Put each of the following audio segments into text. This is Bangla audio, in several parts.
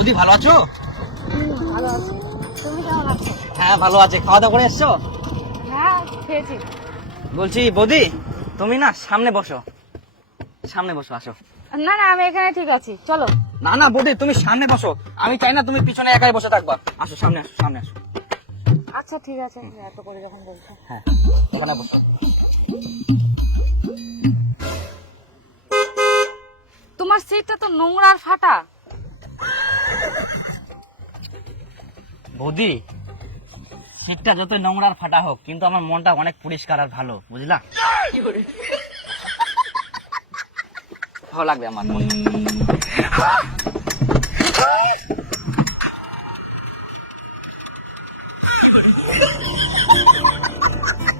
বৌদি ভালো আছো? ভালো আছি। তুমি কেমন আছো? হ্যাঁ ভালো আছে। খাওয়া দাওয়া করে এসছো? হ্যাঁ খেয়েছি। বলছি বৌদি তুমি না সামনে বসো, সামনে বসো, আসো। না না আমি এখানে ঠিক আছি, চলো। না না বৌদি তুমি সামনে বসো, আমি চাই না তুমি পিছনে একাই বসে থাকবা। আসো সামনে, আসো সামনে আসো। আচ্ছা ঠিক আছে, এত করে যখন বলছো। হ্যাঁ ওখানে বসো। তোমার সিটটা তো নোংরা আর ফাটা। বৌদি সিটটা যত নোংরা আর ফাটা হোক, কিন্তু আমার মনটা অনেক পরিষ্কার আর ভালো, বুঝলা? ভালো লাগবে আমার মন।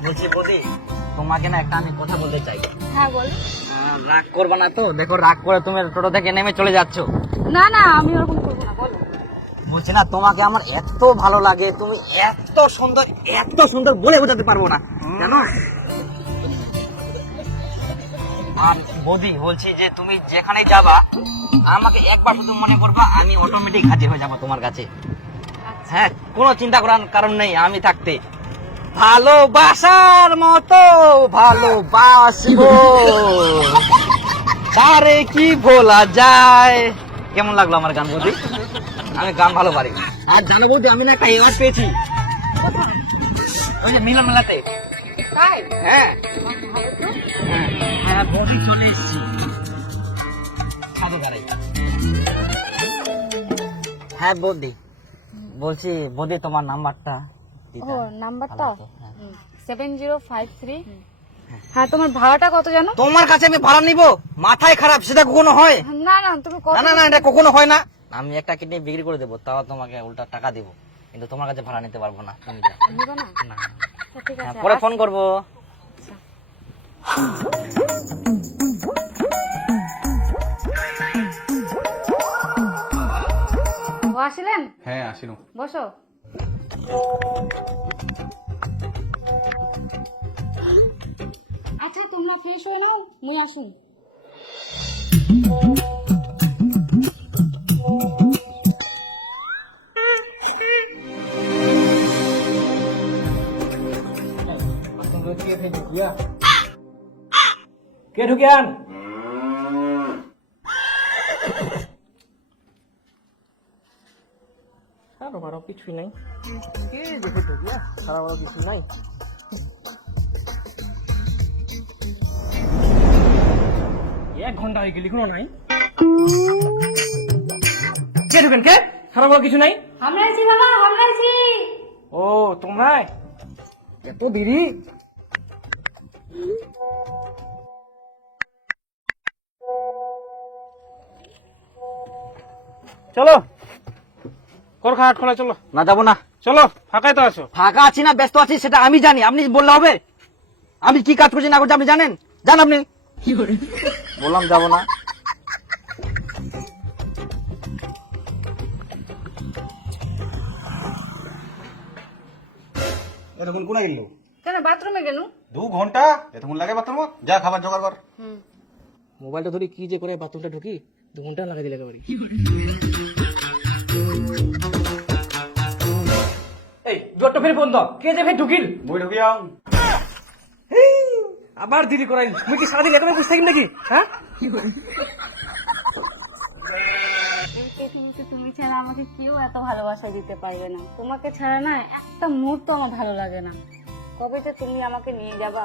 বলছি বৌদি তোমাকে না একটা আমি কথা বলতে চাই। হ্যাঁ বল। রাগ করবা না তো? দেখো রাগ করে তুমি টোটো থেকে নেমে চলে যাচ্ছ। না না আমি ওরকম করবো না, বলো। বলছি না তোমাকে আমার এত ভালো লাগে, তুমি এত সুন্দর, এত সুন্দর বলে বোঝাতে পারবো না, জানো? আর বৌদি বলছি যে তুমি যেখানেই যাবা আমাকে একবার শুধু মনে করবা, আমি অটোমেটিক হাজির হয়ে যাবো তোমার কাছে। হ্যাঁ কোনো চিন্তা করার কারণ নেই আমি থাকতে। ভালোবাসার মতো ভালোবাসবো, তারে কি ভোলা যায়। কেমন লাগলো আমার গান বৌদি? আমি গান ভালো পারি। আর জানো বৌদি আমি না একটা অ্যাওয়ার্ড পেয়েছি ওই যে মিলন মেলাতে। তাই? হ্যাঁ হ্যাঁ বৌদি চলে এসেছি সাধুঘাটায়। হ্যাঁ বৌদি বলছি বৌদি তোমার নাম্বারটা ও নাম্বারটা ভালো হতো, হ্যাঁ। 7053। হ্যাঁ তোমার ভাড়াটা কত জানো? তোমার কাছে আমি ভাড়া নিব? মাথায় খারাপ, সেটা কখনো হয়? না না তুমি কত? না না না এটা কখনো হয় না। আমি একটা কিডনি বিক্রি করে দেবো, তাও তোমাকে উল্টা টাকা দিব, কিন্তু তোমার কাছে ভাড়া নিতে পারবো না। তুমি যাও। নিবা না? না আচ্ছা, ঠিক হ্যাঁ, আছে। পরে ফোন করবো। ও আসলেন? হ্যাঁ আসিনো। বসো। আচ্ছা তোমরা ফ্রেশ হয়ে নাও, মুই আসুন। কে ঢুকিয়ান? কারো কিছুই নাই, কে দেখে ঢুকিয়া খারাপ কিছু নাই। এক ঘন্টা হয়ে গেলি কোনো নাই। কে ঢুকেন? কে? খারাপ কিছু নাই। আমরা আছি বাবা, আমরা আছি। ও তোমরা এত দেরি? চলো করখা হাট খোলা, চলো। না যাবো না। চলো, ফাঁকাই তো আছো। ফাঁকা আছি না ব্যস্ত আছি সেটা আমি জানি, আপনি বললে হবে? আমি কি কাজ করছি না করছি আপনি জানেন? জান আপনি? বললাম যাবো না। এতক্ষণ কোনা গেল? কেন বাথরুমে গেল? 2 ঘন্টা এতক্ষণ লাগে বাথরুম? যা খাবার জোগাড় কর। মোবাইলটা ধরে কি যে করে বাথরুমটা ঢুকি, 2 ঘন্টা লাগাই দিলে একেবারে। এই জোরটা ফের বন্ধ, কে যে ফের ঢুকিল? বই ঢুকিয়াও। আবার দেরি করাই, মুই কি সারাদিন এখানে বসে থাকি নাকি? হ্যাঁ তুমি ছাড়া আমাকে কেউ এত ভালোবাসা দিতে পারবে না। তোমাকে ছাড়া না একটা মুহূর্ত আমার ভালো লাগে না। কবে যে তুমি আমাকে নিয়ে যাবা?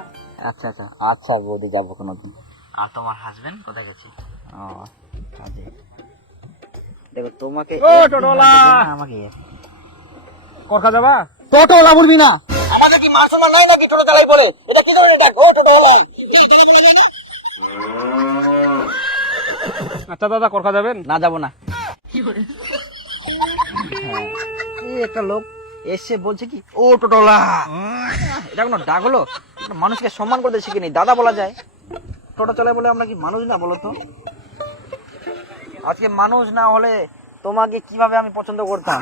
আচ্ছা আচ্ছা আচ্ছা বৌদি যাবো কোনোদিন। আর তোমার হাজবেন্ড কোথায় গেছে? ও আচ্ছা দেখো তোমাকে ও টোটোলা! আমাকে করখা যাবা? টোটোলা বলবি না, আমাকে কি মান সম্মান নাই নাকি টোটো চালাই বলে? এটা কি করে দেখ? ও টোটোলা আচ্ছা দাদা, করখা যাবেন? না যাবো না। হ্যাঁ, এই একটা লোক এসে বলছে কি ও টোটোলা, এটা কোনো ডাক হলো? একটা মানুষকে সম্মান করতে শিখিনি, দাদা বলা যায়। টোটো চালায় বলে আমরা কি মানুষ না বলো তো? আজকে মানুষ না হলে তোমাকে কিভাবে আমি পছন্দ করতাম?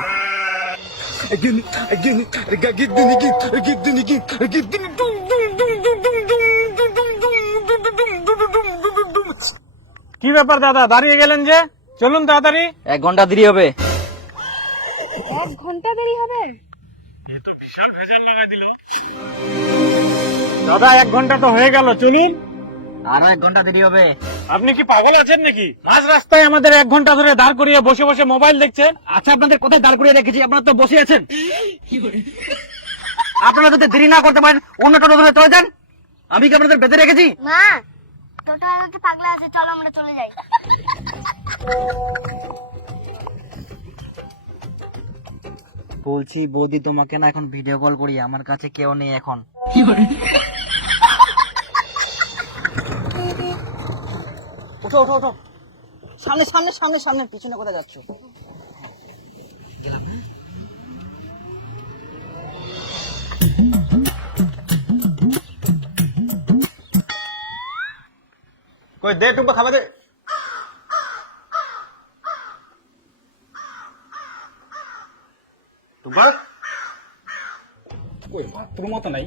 কি ব্যাপার দাদা, দাঁড়িয়ে গেলেন যে? চলুন তাড়াতাড়ি। 1 ঘন্টা দেরি হবে। 1 ঘন্টা দেরি হবে? দাদা 1 ঘন্টা তো হয়ে গেল, চলুন। আরো 1 ঘন্টা দেরি হবে। আপনি কি পাগল আছেন নাকি? মাঝ রাস্তায় আমাদের 1 ঘন্টা ধরে দাঁড় করিয়ে বসে বসে মোবাইল দেখছেন। আচ্ছা, আপনাদের কোথায় দাঁড় করিয়ে রেখেছি? আপনারা তো বসে আছেন। আপনারা যদি দেরি না করতে পারেন অন্য টোটো ধরে চলে যান। আমি কি আপনাদের বেঁধে রেখেছি? মা, টোটো আলাদা পাগলা আছে, চলো আমরা চলে যাই। বলছি বৌদি, তোমাকে না এখন ভিডিও কল করি, আমার কাছে কেউ নেই এখন। ওঠো ওঠো ওঠো, সামনে সামনে সামনে সামনে, পিছনে কোথায় যাচ্ছ? গেলাম। কই দে টুম্পা, খাবার দে। টুম্পা কই, বাথরুমও তো নাই।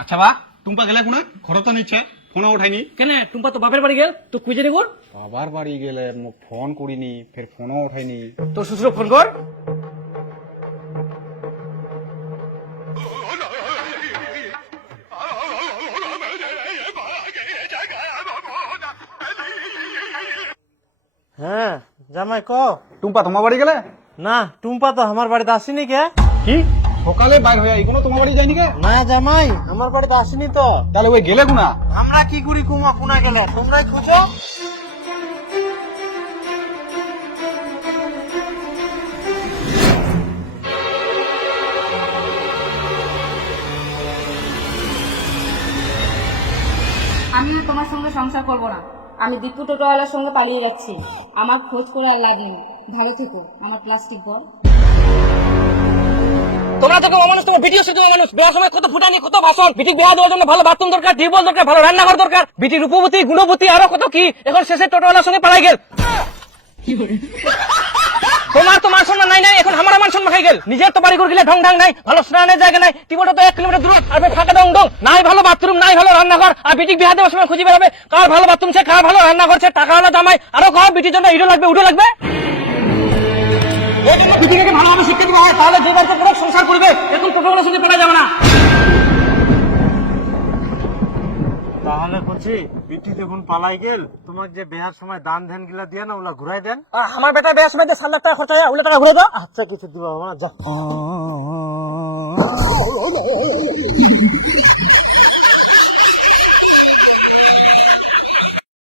আচ্ছা বা টুম্পা গেলে কোনে? ঘর তো নিচ্ছে, ফোনও উঠাইনি কেন টুম্পা তো বাপের বাড়ি গেল, তো খুঁজে নিব। বাবার বাড়ি গেলে মোক ফোন করিনি, ফের ফোনও উঠাইনি। তোর শ্বশুর ফোন কর। হ্যাঁ জামাই ক। টুম্পা তোমার বাড়ি গেলে? না, টুম্পা তো আমার বাড়িতে আসেনি কে। কি সকালে বাইর হয়ে এখনো তোমার বাড়ি যায়নি কে? না জামাই, আমার বাড়িতে আসেনি তো। তাহলে ওই গেলে কোনা? আমরা কি করি কুমা কোনা গেলে, তোমরাই খুঁজো। আমিও তোমার সঙ্গে সংসার করব না। আমি দীপু টোটোওয়ালার সঙ্গে পালিয়ে যাচ্ছি। আমার খোঁজ করে আর লাভ নেই। ভালো থেকো আমার প্লাস্টিক বল। তোমরা তো মানুষ, তোমার ভিডিও শুধু মানুষ। বিয়ার সময় কত ফুটানি, কত ভাষণ। বিটি বিয়া দেওয়ার জন্য ভালো বাথরুম দরকার, টিউবওয়েল দরকার, ভালো রান্নাঘর দরকার। বিটি রূপবতী, গুণবতী, আরো কত কি। এখন শেষে টোটোওয়ালার সঙ্গে পালাই গেল। তোমার তো মান সম্মান নাই নাই, এখন আমার মান সম্মান খাই গেল। নিজের তো বাড়ি করে গেলে ঢং ঢং নাই, ভালো স্নানের জায়গা নাই, টিউবওয়েলটা তো 1 কিলোমিটার দূর, আর ফাঁকা ডং ডং নাই, ভালো বাথরুম নাই, ভালো রান্নাঘর। আর বিটি বিয়া দেওয়ার সময় খুঁজে বেড়াবে কার ভালো বাথরুম আছে, কার ভালো রান্নাঘর আছে, টাকাওয়ালা জামাই। আরো কর বিটির জন্য ইডো লাগবে, উডো লাগবে। বিটিকে ভালোভাবে শিক্ষা দিতে হয়, তাহলে যে বাড়িতে কোনো সংসার করবে। এখন টোটোওয়ালার সঙ্গে পেলা যাবে না। তাহলে করছি বিটি দেখুন পালাই গেল, তোমার যে বিয়ার সময় দান ধ্যান গিলা দিয়ে না, ওগুলা ঘুরাই দেন। আমার বেটা বিয়ার সময় যে 7 লাখ টাকা খরচা হয়, ওগুলো টাকা ঘুরে দাও। আচ্ছা কিছু দিবা যা।